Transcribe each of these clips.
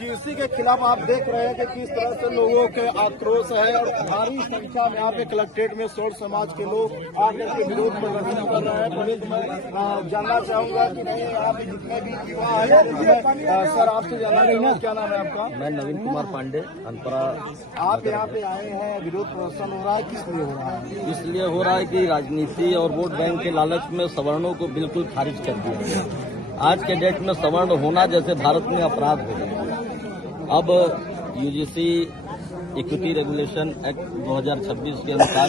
UGC के खिलाफ आप देख रहे हैं कि किस तरह से लोगों के आक्रोश है और भारी संख्या में यहाँ पे कलेक्ट्रेट में सोर समाज के लोग आकर के विरोध प्रदर्शन कर रहे हैं। पुलिस में जानना चाहूंगा कि नहीं यहाँ पे जितने भी युवा है, सर आपसे जानना चाहूँगा क्या नाम है आपका? मैं नवीन कुमार पांडे अनपरा। आप यहाँ पे आए हैं, विरोध प्रदर्शन हो रहा है, किस लिए हो रहा है? इसलिए हो रहा है कि राजनीति और वोट बैंक के लालच में सवर्णों को बिल्कुल खारिज कर दिया गया। आज के डेट में सवर्ण होना जैसे भारत में अपराध हो गया। अब यूजीसी इक्विटी रेगुलेशन एक्ट 2026 के अनुसार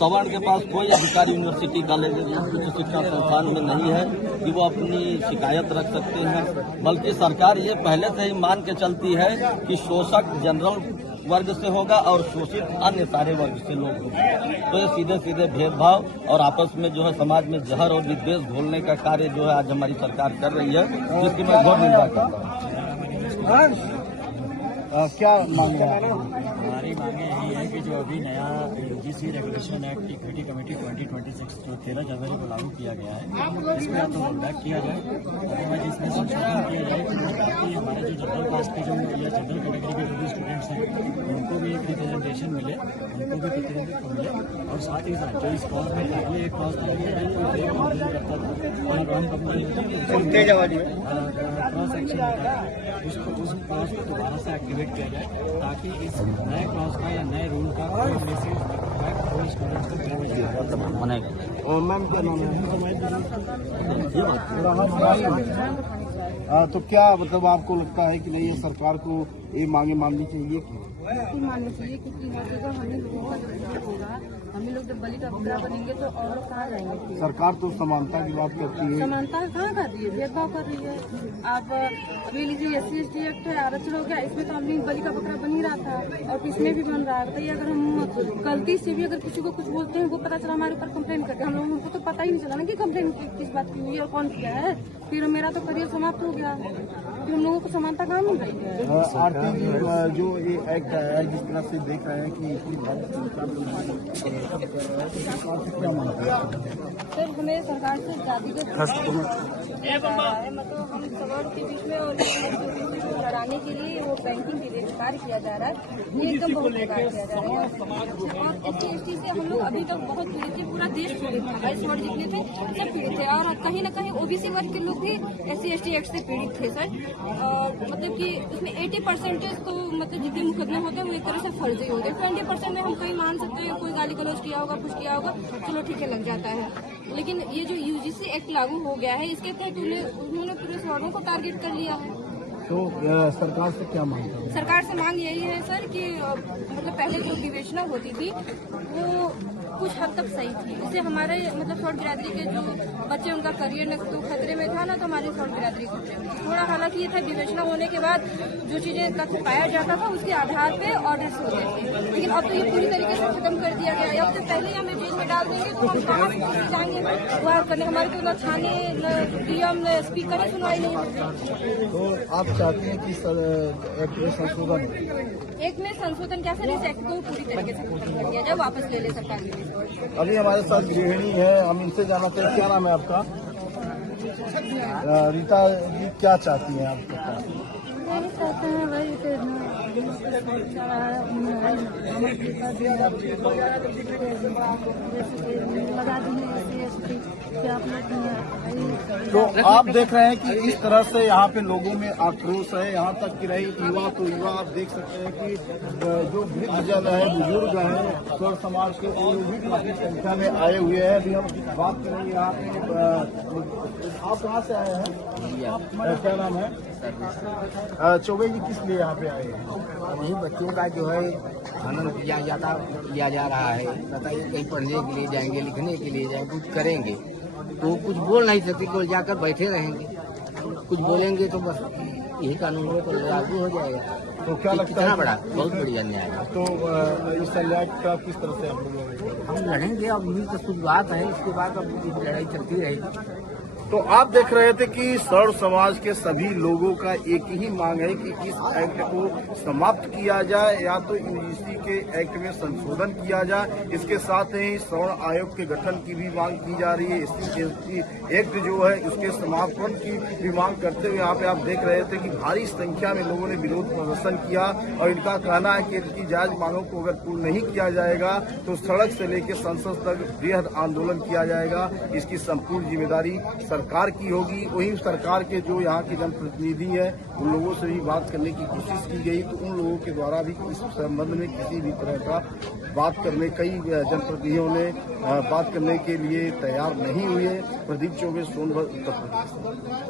सवर्ण के पास कोई अधिकार यूनिवर्सिटी कॉलेज या उच्च शिक्षा संस्थान में नहीं है कि वो अपनी शिकायत रख सकते हैं, बल्कि सरकार ये पहले से ही मान के चलती है कि शोषक जनरल वर्ग से होगा और शोषित अन्य सारे वर्ग से लोग होंगे। तो ये सीधे सीधे भेदभाव और आपस में जो है समाज में जहर और विद्वेष घोलने का कार्य जो है आज हमारी सरकार कर रही है, जिसकी मैं घोर निंदा करता हूँ। क्या मांग है? हमारी मांगे यही है कि जो अभी नया UGC regulation act equity committee 2026 जो 13 जनवरी को लागू किया गया है, इसमें अब रोल बैक किया जाए। अदरवाइज इसमें संशोधन किया जाए ताकि हमारे जो जनरल कास्ट के जो या जनरल कैटेगरी के जो भी स्टूडेंट्स हैं उनको भी एक रिप्रेजेंटेशन मिले, उनको भी प्रतिनिधित्व मिले। और साथ ही साथ जो इस क्लॉज में पहले एक क्लॉज था क्रॉस एक्शन उसको उस क्लॉज को दोबारा से एक्टिवेट किया जाए ताकि इस नए क्लॉज का या नए रूल का कोई मैसेज कोई स्टूडेंट्स को बनेगा। और मैम क्या नाम है? तो क्या मतलब आपको लगता है कि नहीं ये सरकार को ये मांगे माननी चाहिए? माननी चाहिए क्योंकि हर जगह हमें लोगों का जरूरत होगा। हमें लोग जब बलि का बकरा बनेंगे तो और लोग कहाँ जाएंगे? सरकार तो समानता की बात करती है। समानता कहाँ कर रही है? भेदभाव कर रही है। आप अभी लीजिए SC ST एक्ट है, आरक्षण हो गया, इसमें तो हमने बलि का बकरा बन ही रहा था और इसमें भी बन रहा है। बताइए अगर हम गलती से भी अगर किसी को कुछ बोलते हैं, वो पता चला हमारे ऊपर कंप्लेन करके, हम लोगों को तो पता ही नहीं चला ना कि कंप्लेन किस बात की हुई है और कौन किया है, फिर मेरा तो करियर समाप्त हो गया। फिर हम लोगों को समानता कहाँ मिल रही है? आरती जो ये एक्ट है जिस तरह से देख रहे हैं कि सर हमें सरकार से जातिगत मतलब हम सवर्ण के बीच में और लड़ाने के लिए वो बैंकिंग के लिए कार्य किया जा रहा है, ये एकदम बहुत कार्य किया जा रहा है। और SC ST से हम लोग अभी तक बहुत पीड़ित थे, पूरा देश पीड़ित था, सवर्ण जितने थे सब पीड़ित थे और कहीं न कहीं OBC वर्ग के लोग भी SC ST एक्ट से पीड़ित थे सर। मतलब कि उसमें 80% तो मतलब जितने मुकदमे होते हैं वो एक तरह से फर्जी होते हैं। 20% में हम कहीं मान सकते हैं कोई गाली गलौज किया होगा, कुछ किया होगा, चलो ठीक है लग जाता है। लेकिन ये जो यूजीसी एक्ट लागू हो गया है इसके तहत उन्होंने पूरे सवर्णों को टारगेट कर लिया है। तो सरकार से क्या मांग है? सरकार से मांग यही है सर कि मतलब पहले जो विवेचना होती थी वो कुछ हद तक सही थी, इससे हमारे मतलब सवर्ण बिरादरी के जो बच्चे उनका करियर न तो खतरे में था ना, तो हमारी सवर्ण बिरादरी खतरे में थोड़ा। हालांकि ये था विवेचना होने के बाद जो चीजें तथ्य पाया जाता था उसके आधार पे ऑर्डर्स होते थे, लेकिन अब तो ये पूरी तरीके से खत्म कर दिया गया है। अब तो पहले ही हमें जेल में डाल देंगे तो हम कहाँ जाएंगे वहाँ करने? हमारे तो न थाने न DM न स्पीकर ही सुनवाई नहीं होती। तो आप चाहते हैं कि एक्ट में संशोधन? एक में संशोधन क्या सर, इस एक्ट को पूरी तरीके से खत्म कर दिया जाए, वापस ले ले सरकार। अभी हमारे साथ गृहिणी है, हम इनसे जानना चाहते हैं क्या नाम है आपका? रीता जी क्या चाहती हैं आप? नहीं चाहते हैं भाई तो आप देख रहे हैं कि इस तरह से यहाँ पे लोगों में आक्रोश है। यहाँ तक कि रही युवा तो युवा आप देख सकते हैं कि जो वृद्धजन है, बुजुर्ग हैं, स्वर समाज के वो भी काफी संख्या में आए हुए हैं। अभी हम बात करेंगे यहाँ पे। आप कहाँ से आए हैं? क्या नाम है? चौबे जी किस लिए यहाँ पे आए हैं? वही बच्चों का जो है हनन किया जा रहा है। बताइए कहीं पढ़ने के लिए जाएंगे, लिखने के लिए जाएंगे, कुछ करेंगे तो कुछ बोल नहीं सकते, केवल जाकर बैठे रहेंगे। कुछ बोलेंगे तो बस यही कानून पर लागू हो जाएगा। तो क्या लगता है? बड़ा बहुत बड़ी अन्याय है। तो इस अन्याय का किस तरह से आप लोग हम लड़ेंगे, अब उम्मीद तो शुरुआत है, इसके बाद अब लड़ाई चलती रहेगी। तो आप देख रहे थे कि सवर्ण समाज के सभी लोगों का एक ही मांग है कि इस एक्ट को समाप्त किया जाए या तो यूजीसी के एक्ट में संशोधन किया जाए। इसके साथ ही सवर्ण आयोग के गठन की भी मांग की जा रही है। एससी एक्ट जो है उसके समापन की भी मांग करते हुए यहाँ पे आप देख रहे थे कि भारी संख्या में लोगों ने विरोध प्रदर्शन किया और इनका कहना है कि इनकी जायज मांगों को अगर पूर्ण नहीं किया जाएगा तो सड़क से लेकर संसद तक बृहद आंदोलन किया जाएगा। इसकी संपूर्ण जिम्मेदारी सरकार की होगी। वहीं सरकार के जो यहाँ के जनप्रतिनिधि है उन लोगों से भी बात करने की कोशिश की गई तो उन लोगों के द्वारा भी इस संबंध में किसी भी तरह का बात करने कई जनप्रतिनिधियों ने बात करने के लिए तैयार नहीं हुए। प्रदीप चौबे, सोनभद्र, उत्तर प्रदेश।